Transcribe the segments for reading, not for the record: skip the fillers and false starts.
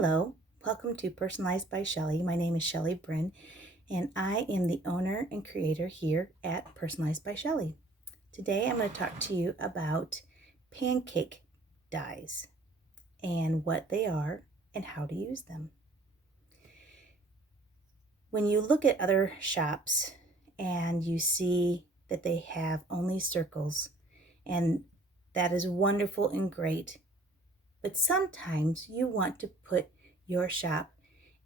Hello, welcome to Personalized by Shelley. My name is Shelley Bryn, and I am the owner and creator here at Personalized by Shelley. Today I'm going to talk to you about pancake dies and what they are and how to use them. When you look at other shops and you see that they have only circles, and that is wonderful and great, but sometimes you want to put your shop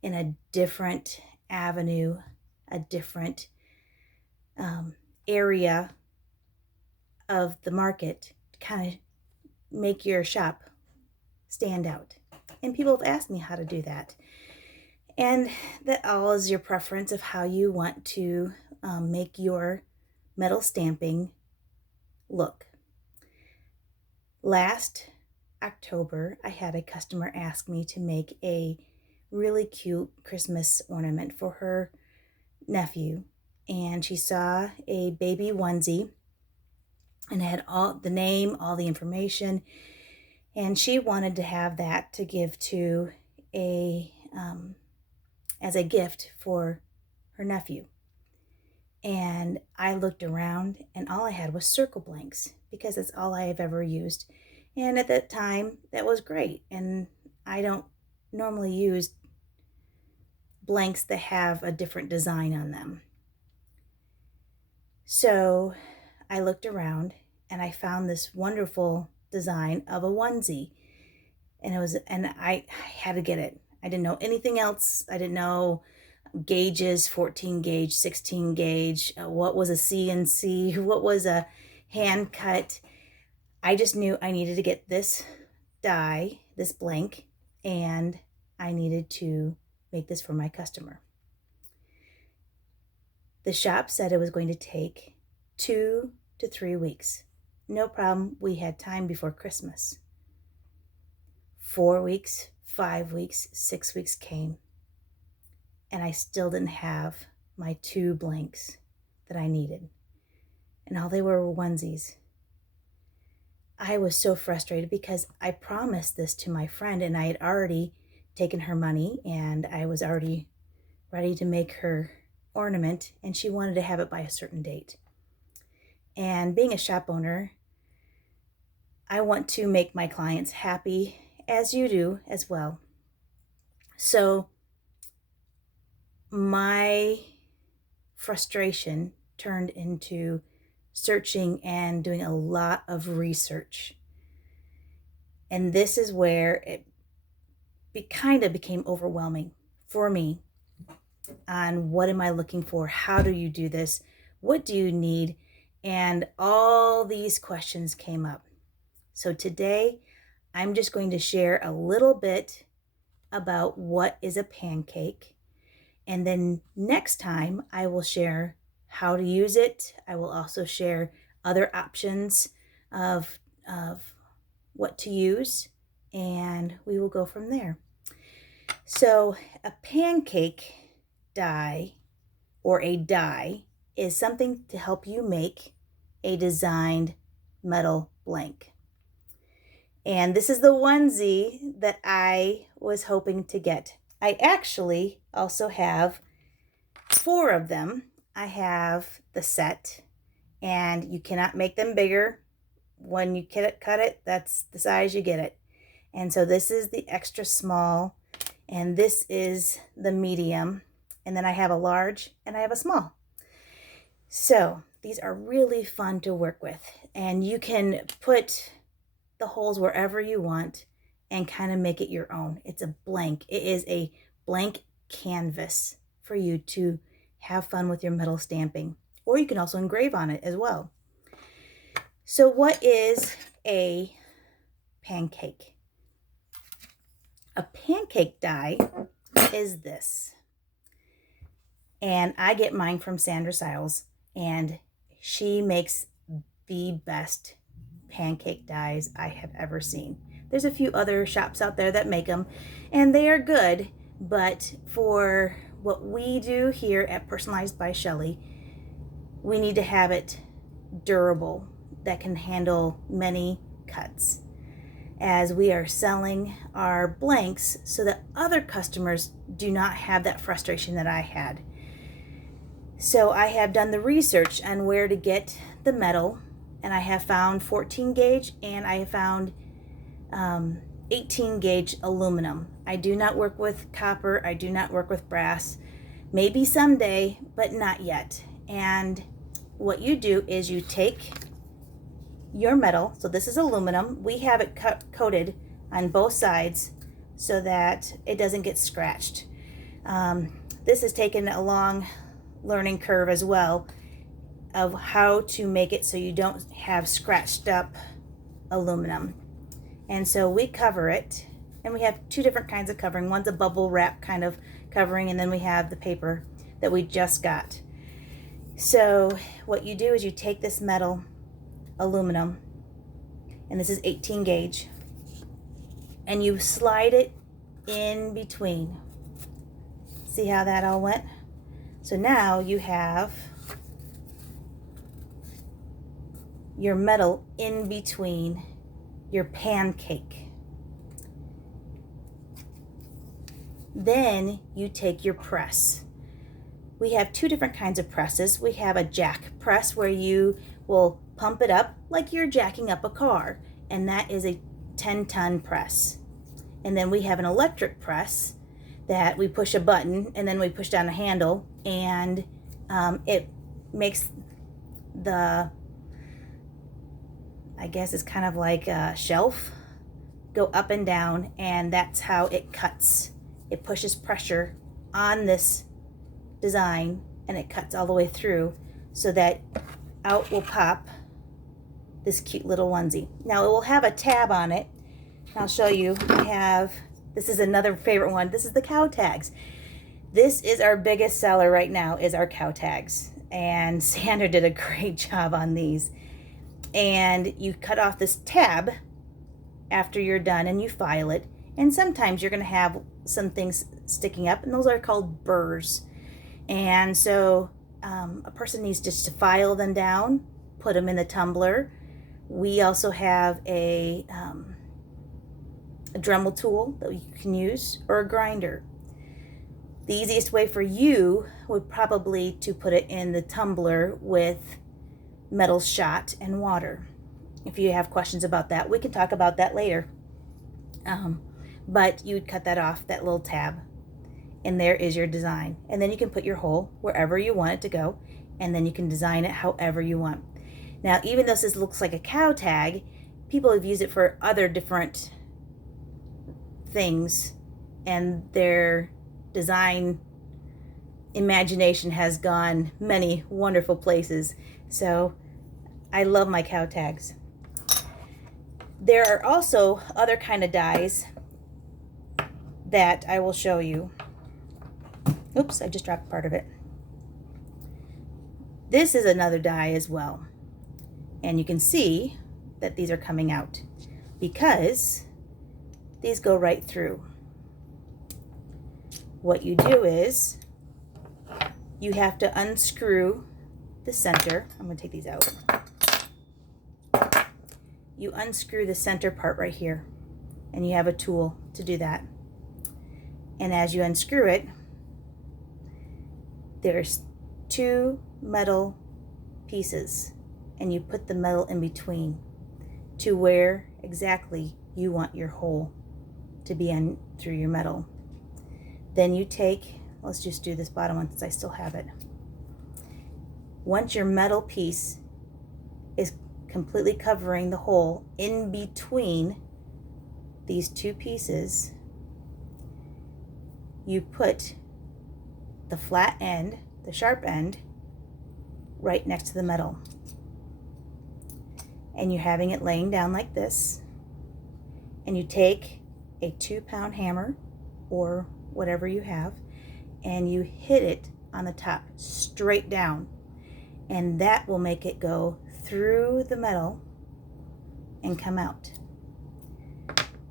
in a different avenue, a different area of the market to kind of make your shop stand out. And people have asked me how to do that. And that all is your preference of how you want to make your metal stamping look. Last October, I had a customer ask me to make a really cute Christmas ornament for her nephew, and she saw a baby onesie and it had all the name, all the information, and she wanted to have that to give to a as a gift for her nephew. And I looked around and all I had was circle blanks because that's all I have ever used. And at that time, that was great. And I don't normally use blanks that have a different design on them. So I looked around and I found this wonderful design of a onesie. And I had to get it. I didn't know anything else. I didn't know gauges, 14 gauge, 16 gauge, what was a CNC, what was a hand cut. I just knew I needed to get this die, this blank, and I needed to make this for my customer. The shop said it was going to take 2 to 3 weeks. No problem, we had time before Christmas. 4 weeks, 5 weeks, 6 weeks came, and I still didn't have my 2 blanks that I needed. And all they were onesies. I was so frustrated because I promised this to my friend and I had already taken her money and I was already ready to make her ornament, and she wanted to have it by a certain date. And being a shop owner, I want to make my clients happy, as you do as well. So my frustration turned into searching and doing a lot of research. And this is where it kind of became overwhelming for me on what am I looking for? How do you do this? What do you need? And all these questions came up. So today, I'm just going to share a little bit about what is a pancake. And then next time, I will share how to use it. I will also share other options of what to use, and we will go from there. So a pancake die or a die is something to help you make a designed metal blank. And this is the onesie that I was hoping to get. I actually also have 4 of them. I have the set, and you cannot make them bigger. When you cut it, that's the size you get it. And so this is the extra small, and this is the medium. And then I have a large and I have a small. So these are really fun to work with, and you can put the holes wherever you want and kind of make it your own. It's a blank. It is a blank canvas for you to have fun with your metal stamping, or you can also engrave on it as well. So what is a pancake? A pancake die is this. And I get mine from Sandra Siles, and she makes the best pancake dies I have ever seen. There's a few other shops out there that make them, and they are good, but for what we do here at Personalized by Shelley, we need to have it durable, that can handle many cuts. as we are selling our blanks so that other customers do not have that frustration that I had. So I have done the research on where to get the metal, and I have found 14 gauge and I have found 18 gauge aluminum. I do not work with copper, I do not work with brass. Maybe someday, but not yet. And what you do is you take your metal, so this is aluminum, we have it coated on both sides so that it doesn't get scratched. This has taken a long learning curve as well of how to make it so you don't have scratched up aluminum. And so we cover it, and we have two different kinds of covering. One's a bubble wrap kind of covering, and then we have the paper that we just got. So what you do is you take this metal aluminum, and this is 18 gauge, and you slide it in between. See how that all went? So now you have your metal in between your pancake. Then you take your press. We have two different kinds of presses. We have a jack press where you will pump it up like you're jacking up a car, and that is a 10-ton press. And then we have an electric press that we push a button and then we push down a handle, and it makes the, I guess it's kind of like a shelf, go up and down, and that's how it cuts. It pushes pressure on this design and it cuts all the way through so that out will pop this cute little onesie. Now it will have a tab on it. I'll show you. This is another favorite one. This is the cow tags. This is our biggest seller right now, is our cow tags. And Sandra did a great job on these. And you cut off this tab after you're done and you file it. And sometimes you're going to have some things sticking up, and those are called burrs. And so a person needs just to file them down, put them in the tumbler. We also have a Dremel tool that you can use, or a grinder. The easiest way for you would probably to put it in the tumbler with metal shot and water. If you have questions about that, we can talk about that later. But you would cut that off, that little tab, and there is your design. And then you can put your hole wherever you want it to go, and then you can design it however you want. Now, even though this looks like a cow tag, people have used it for other different things, and their design imagination has gone many wonderful places. So I love my cow tags. There are also other kind of dies that I will show you. Oops, I just dropped part of it. This is another die as well. And you can see that these are coming out because these go right through. What you do is you have to unscrew the center. I'm going to take these out. You unscrew the center part right here, and you have a tool to do that. And as you unscrew it, there's two metal pieces, and you put the metal in between to where exactly you want your hole to be in through your metal. Then you take, let's just do this bottom one since I still have it. Once your metal piece is completely covering the hole in between these two pieces, you put the flat end, the sharp end, right next to the metal. And you're having it laying down like this. And you take a 2-pound hammer or whatever you have, and you hit it on the top straight down. And that will make it go through the metal and come out.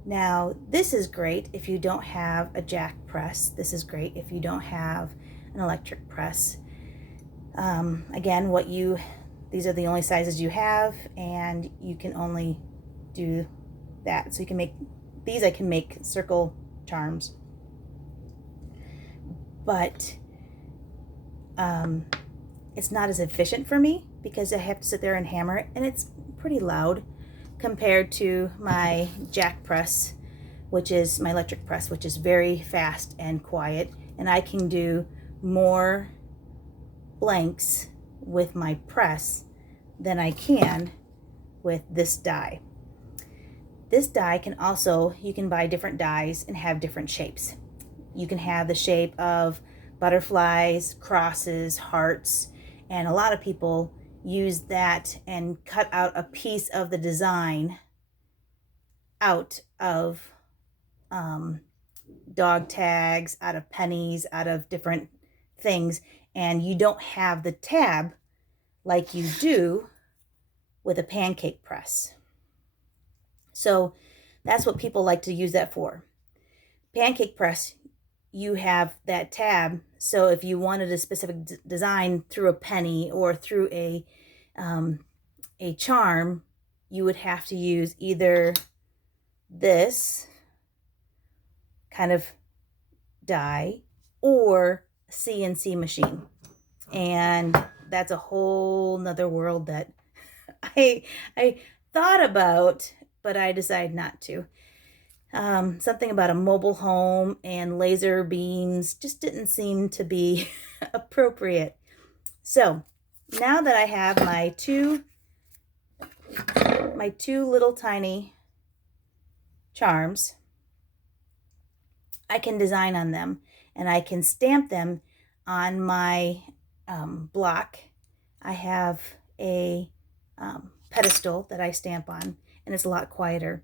Now, this is great if you don't have a jack press. This is great if you don't have an electric press. Again, these are the only sizes you have, and you can only do that. So you can make these, I can make circle charms. But it's not as efficient for me because I have to sit there and hammer it, and it's pretty loud compared to my jack press, which is my electric press, which is very fast and quiet, and I can do more blanks with my press than I can with this die. This die can also, you can buy different dies and have different shapes. You can have the shape of butterflies, crosses, hearts, and a lot of people use that and cut out a piece of the design out of dog tags, out of pennies, out of different things, and you don't have the tab like you do with a pancake press. So that's what people like to use that for. Pancake press, you have that tab, so if you wanted a specific design through a penny or through a charm, you would have to use either this kind of die or CNC machine, and that's a whole nother world that I thought about, but I decided not to. Something about a mobile home and laser beams just didn't seem to be appropriate. So now that I have my two little tiny charms, I can design on them and I can stamp them on my block. I have a pedestal that I stamp on, and it's a lot quieter.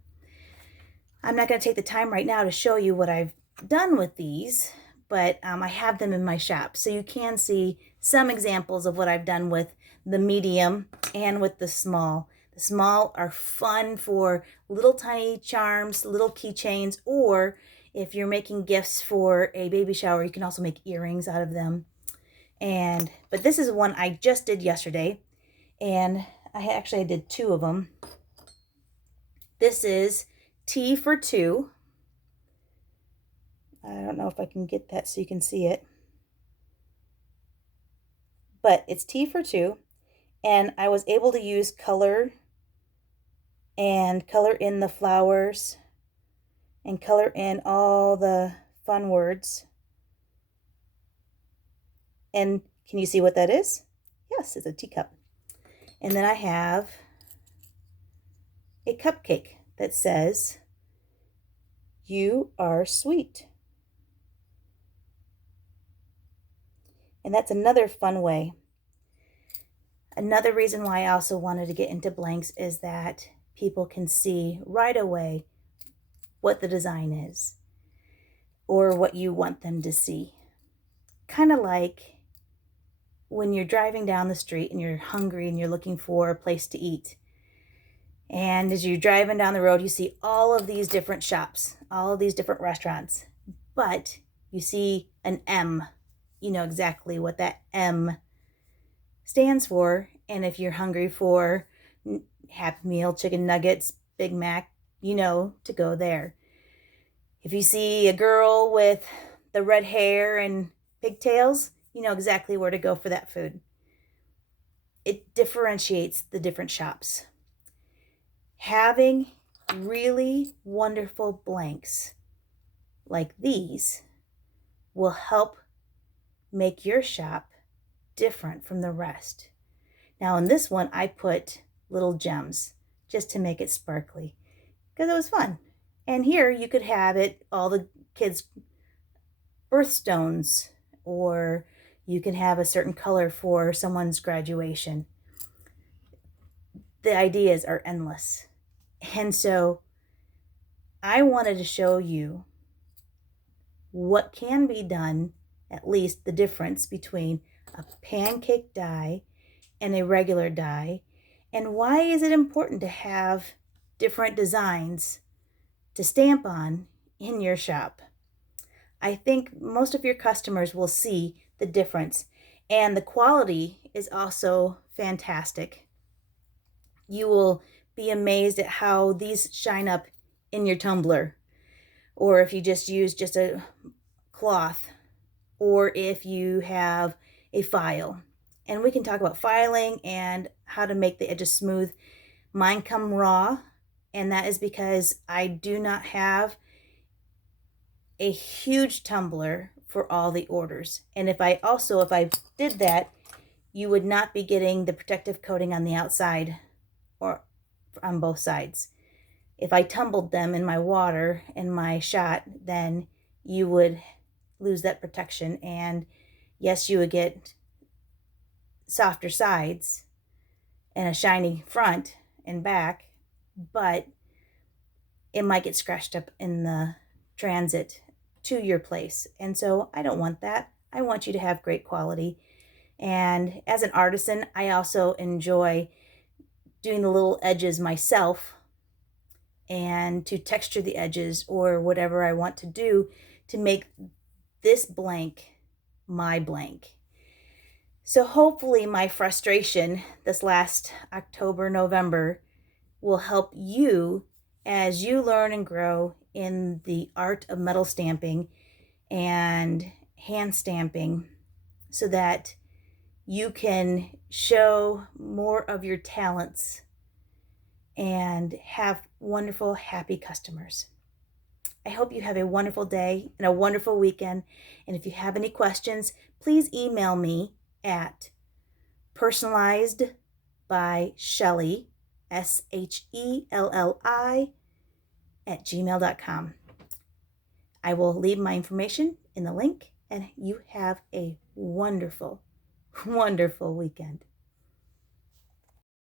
I'm not going to take the time right now to show you what I've done with these, but I have them in my shop, so you can see some examples of what I've done with the medium and with the small. The small are fun for little tiny charms, little keychains, or if you're making gifts for a baby shower, you can also make earrings out of them. But this is one I just did yesterday, and I did two of them. This is T for 2. I don't know if I can get that so you can see it, but it's T for 2, and I was able to use color and color in the flowers and color in all the fun words. And can you see what that is? Yes, it's a teacup. And then I have a cupcake that says, "You are sweet." And that's another fun way. Another reason why I also wanted to get into blanks is that people can see right away what the design is or what you want them to see. Kind of like when you're driving down the street and you're hungry and you're looking for a place to eat. And as you're driving down the road, you see all of these different shops, all of these different restaurants, but you see an M. You know exactly what that M stands for. And if you're hungry for Happy Meal, chicken nuggets, Big Mac, you know to go there. If you see a girl with the red hair and pigtails, you know exactly where to go for that food. It differentiates the different shops. Having really wonderful blanks like these will help make your shop different from the rest. Now in this one, I put little gems just to make it sparkly because it was fun. And here you could have it, all the kids' birthstones, or you can have a certain color for someone's graduation. The ideas are endless. And so I wanted to show you what can be done, at least the difference between a pancake die and a regular die, and why is it important to have different designs to stamp on in your shop. I think most of your customers will see the difference, and the quality is also fantastic. You will be amazed at how these shine up in your tumbler, or if you just use just a cloth, or if you have a file. And we can talk about filing and how to make the edges smooth. Mine come raw, and that is because I do not have a huge tumbler for all the orders. And if I did that, you would not be getting the protective coating on the outside or on both sides. If I tumbled them in my water in my shot, then you would lose that protection. And yes, you would get softer sides and a shiny front and back, but it might get scratched up in the transit to your place. And so I don't want that. I want you to have great quality. And as an artisan, I also enjoy doing the little edges myself and to texture the edges or whatever I want to do to make this blank my blank. So hopefully my frustration this last October, November will help you as you learn and grow in the art of metal stamping and hand stamping, so that you can show more of your talents and have wonderful, happy customers. I hope you have a wonderful day and a wonderful weekend. And if you have any questions, please email me at personalizedbyshelly, SHELLI, @gmail.com. I will leave my information in the link, and you have a wonderful, wonderful weekend.